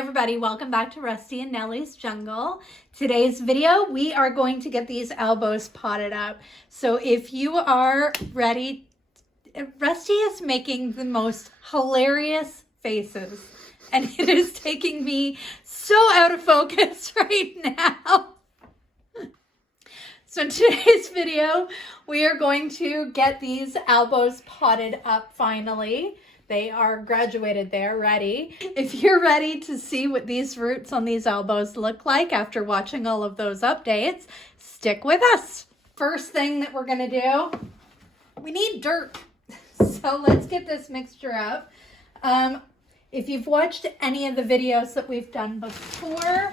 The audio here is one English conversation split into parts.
everybody, welcome back to Rusty and Nellie's Jungle. Today's video, we are going to get these elbows potted up. So if you are ready, Rusty is making the most hilarious faces and it is taking me so out of focus right now. So in today's video, we are going to get these elbows potted up finally. They are graduated, they're ready. If you're ready to see what these roots on these elbows look like after watching all of those updates, stick with us. First thing that we're gonna do, we need dirt. So let's get this mixture up. If you've watched any of the videos that we've done before,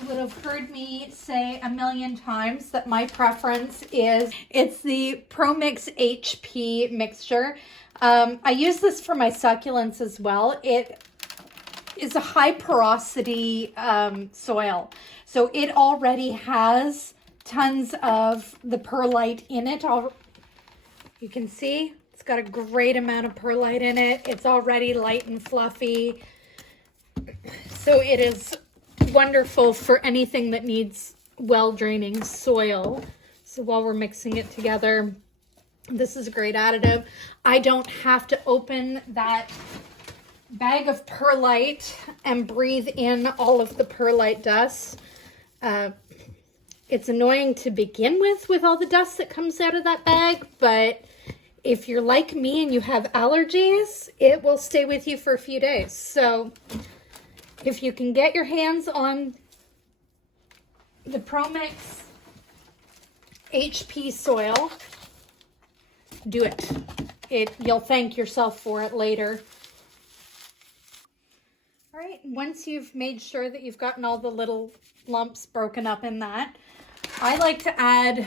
you would have heard me say a million times that my preference is, it's the ProMix HP mixture. I use this for my succulents as well. It is a high porosity soil. So it already has tons of the perlite in it. You can see it's got a great amount of perlite in it. It's already light and fluffy. So it is wonderful for anything that needs well-draining soil. So while we're mixing it together, this is a great additive. I don't have to open that bag of perlite and breathe in all of the perlite dust. It's annoying to begin with all the dust that comes out of that bag, but if you're like me and you have allergies, it will stay with you for a few days. So if you can get your hands on the ProMix HP soil, do it. You'll thank yourself for it later. All right, once you've made sure that you've gotten all the little lumps broken up in that, I like to add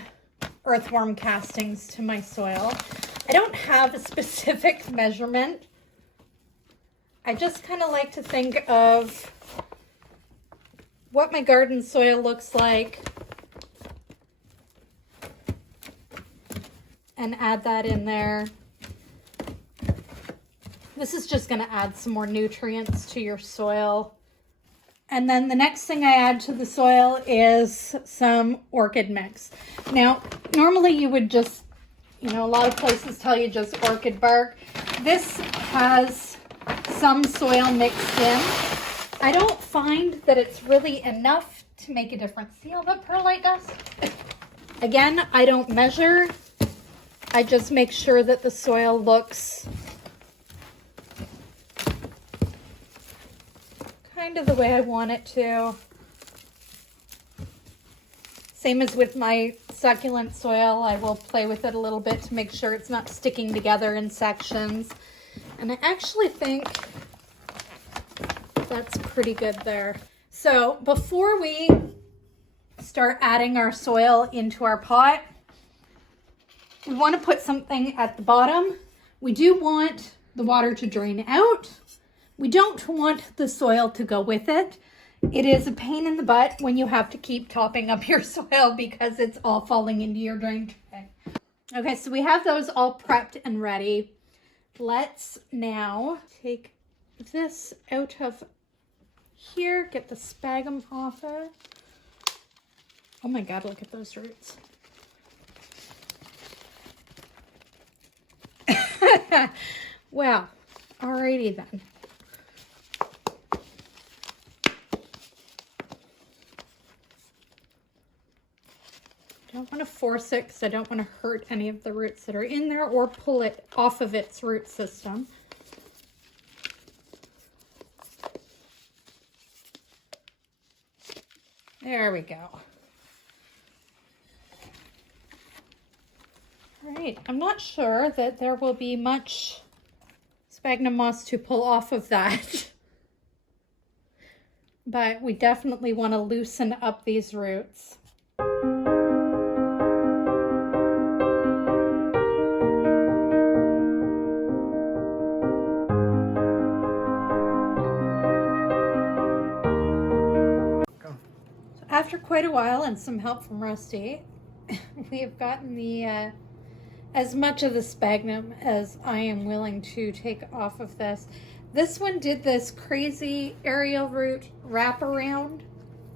earthworm castings to my soil. I don't have a specific measurement. I just kind of like to think of what my garden soil looks like and add that in there. This is just going to add some more nutrients to your soil. And then the next thing I add to the soil is some orchid mix. Now, normally you would just, a lot of places tell you just orchid bark. This has some soil mixed in. I don't find that it's really enough to make a difference. See all that perlite dust? Again, I don't measure. I just make sure that the soil looks kind of the way I want it to. Same as with my succulent soil, I will play with it a little bit to make sure it's not sticking together in sections. And I actually think that's pretty good there. So before we start adding our soil into our pot, we want to put something at the bottom. We do want the water to drain out. We don't want the soil to go with it. It is a pain in the butt when you have to keep topping up your soil because it's all falling into your drain tray. Okay, so we have those all prepped and ready. Let's now take this out of here, get the sphagnum off it. Oh my God, look at those roots. Well, alrighty then. Don't want to force it because I don't want to hurt any of the roots that are in there or pull it off of its root system. There we go. All right, I'm not sure that there will be much sphagnum moss to pull off of that, but we definitely want to loosen up these roots. After quite a while and some help from Rusty, we have gotten the as much of the sphagnum as I am willing to take off of this. This one did this crazy aerial root wraparound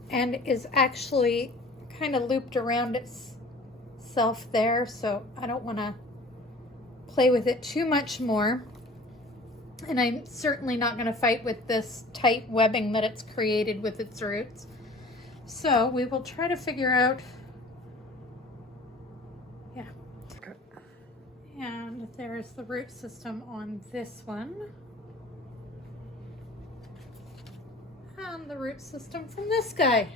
and is actually kind of looped around itself there, so I don't want to play with it too much more. And I'm certainly not going to fight with this tight webbing that it's created with its roots. So we will try to figure out, yeah. And there's the root system on this one. And the root system from this guy.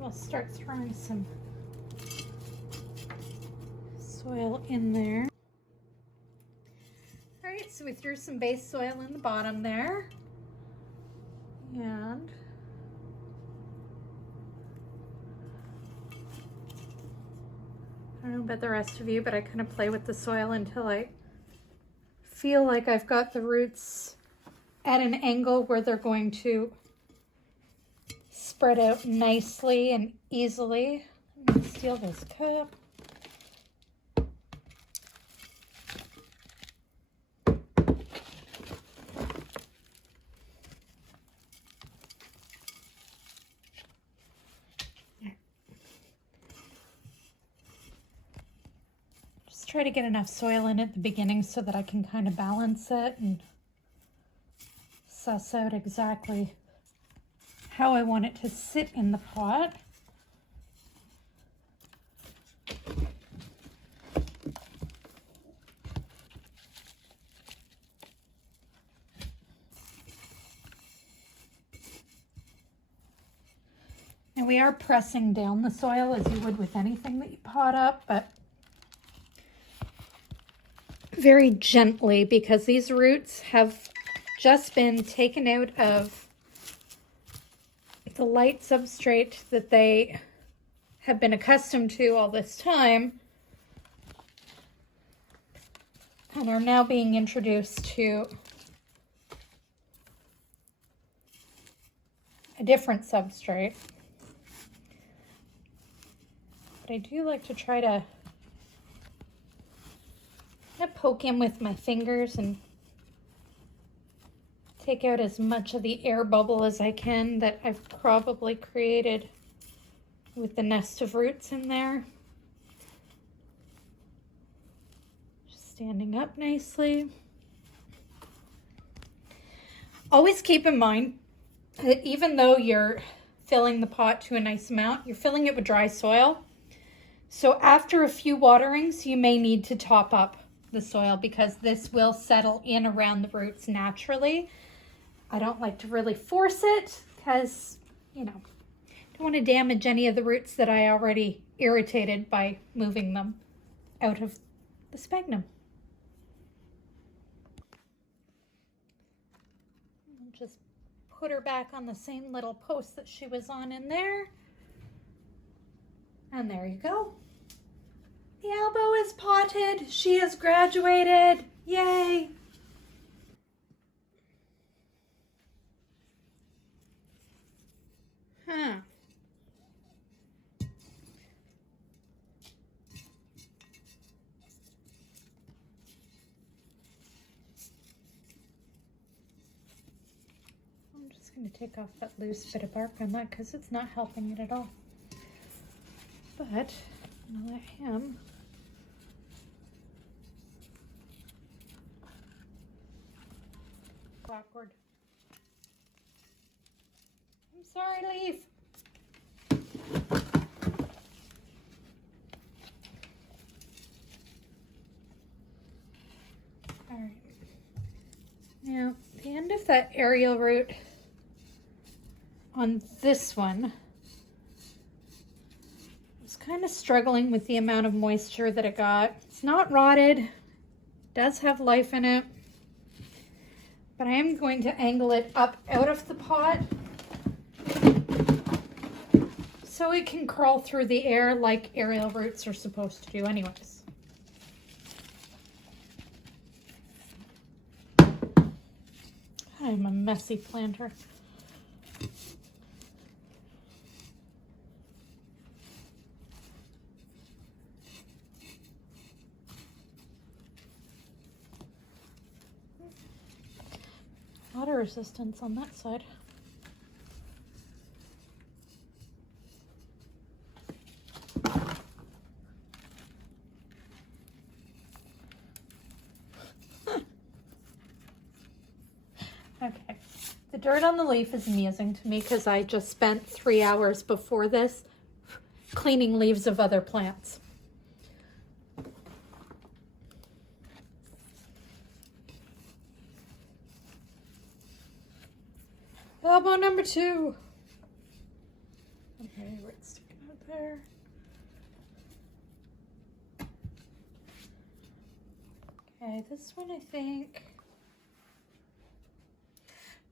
We'll start throwing some soil in there. All right, so we threw some base soil in the bottom there. And I don't know about the rest of you, but I kind of play with the soil until I feel like I've got the roots at an angle where they're going to spread out nicely and easily. Let me steal this cup. Just try to get enough soil in at the beginning so that I can kind of balance it and suss out exactly how I want it to sit in the pot. And we are pressing down the soil as you would with anything that you pot up, but very gently, because these roots have just been taken out of the light substrate that they have been accustomed to all this time and are now being introduced to a different substrate. But I do like to try to poke in with my fingers and take out as much of the air bubble as I can that I've probably created with the nest of roots in there. Just standing up nicely. Always keep in mind that even though you're filling the pot to a nice amount, you're filling it with dry soil. So after a few waterings, you may need to top up the soil because this will settle in around the roots naturally. I don't like to really force it because, you know, don't want to damage any of the roots that I already irritated by moving them out of the sphagnum. I'll just put her back on the same little post that she was on in there. And there you go. The Albo is potted. She has graduated. Yay! Huh. I'm just going to take off that loose bit of bark on that because it's not helping it at all. But I'll let him awkward. I'm sorry, Leaf. All right. Now, the end of that aerial root on this one was kind of struggling with the amount of moisture that it got. It's not rotted, does have life in it, but I am going to angle it up out of the pot so it can crawl through the air like aerial roots are supposed to do anyways. I'm a messy planter. Water resistance on that side. Okay, the dirt on the leaf is amusing to me because I just spent 3 hours before this cleaning leaves of other plants. Elbow number 2. Okay, right, sticking out there. Okay, this one I think.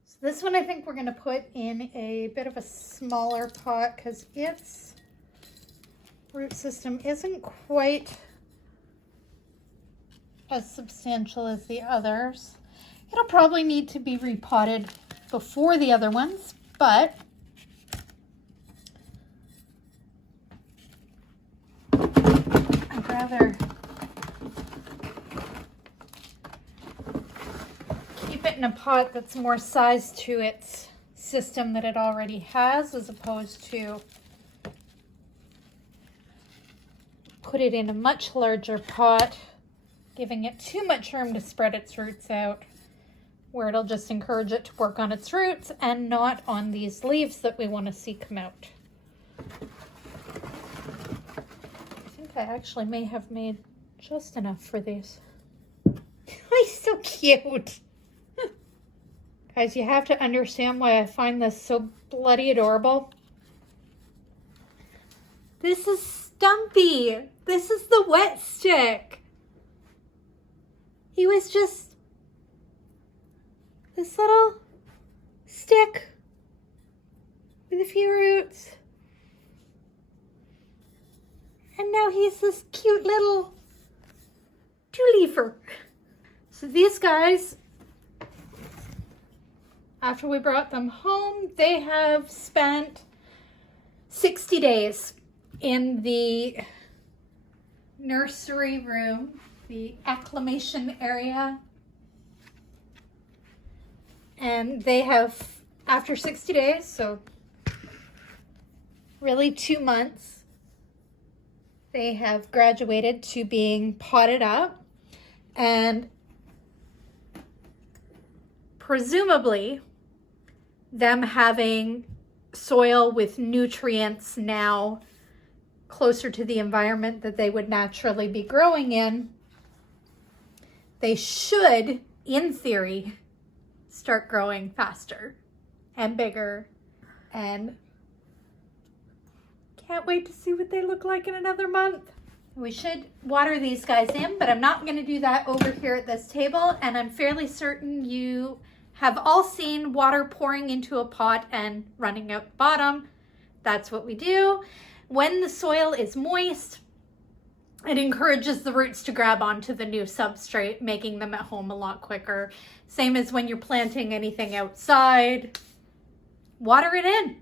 So this one I think we're going to put in a bit of a smaller pot because its root system isn't quite as substantial as the others. It'll probably need to be repotted before the other ones, but I'd rather keep it in a pot that's more sized to its system that it already has, as opposed to put it in a much larger pot, giving it too much room to spread its roots out, where it'll just encourage it to work on its roots and not on these leaves that we want to see come out. I think I actually may have made just enough for these. He's so cute. Guys, you have to understand why I find this so bloody adorable. This is Stumpy. This is the wet stick. He was just this little stick with a few roots. And now he's this cute little two-leafer. So these guys, after we brought them home, they have spent 60 days in the nursery room, the acclimation area. And they have, after 60 days, so really 2 months, they have graduated to being potted up, and presumably them having soil with nutrients now closer to the environment that they would naturally be growing in, they should, in theory, start growing faster and bigger, and can't wait to see what they look like in another month. We should water these guys in, but I'm not going to do that over here at this table, and I'm fairly certain you have all seen water pouring into a pot and running out the bottom. That's what we do. When the soil is moist, it encourages the roots to grab onto the new substrate, making them at home a lot quicker. Same as when you're planting anything outside. Water it in.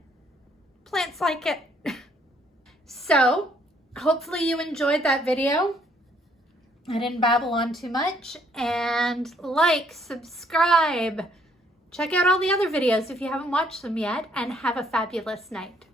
Plants like it. So, hopefully you enjoyed that video. I didn't babble on too much. And like, subscribe. Check out all the other videos if you haven't watched them yet, and have a fabulous night.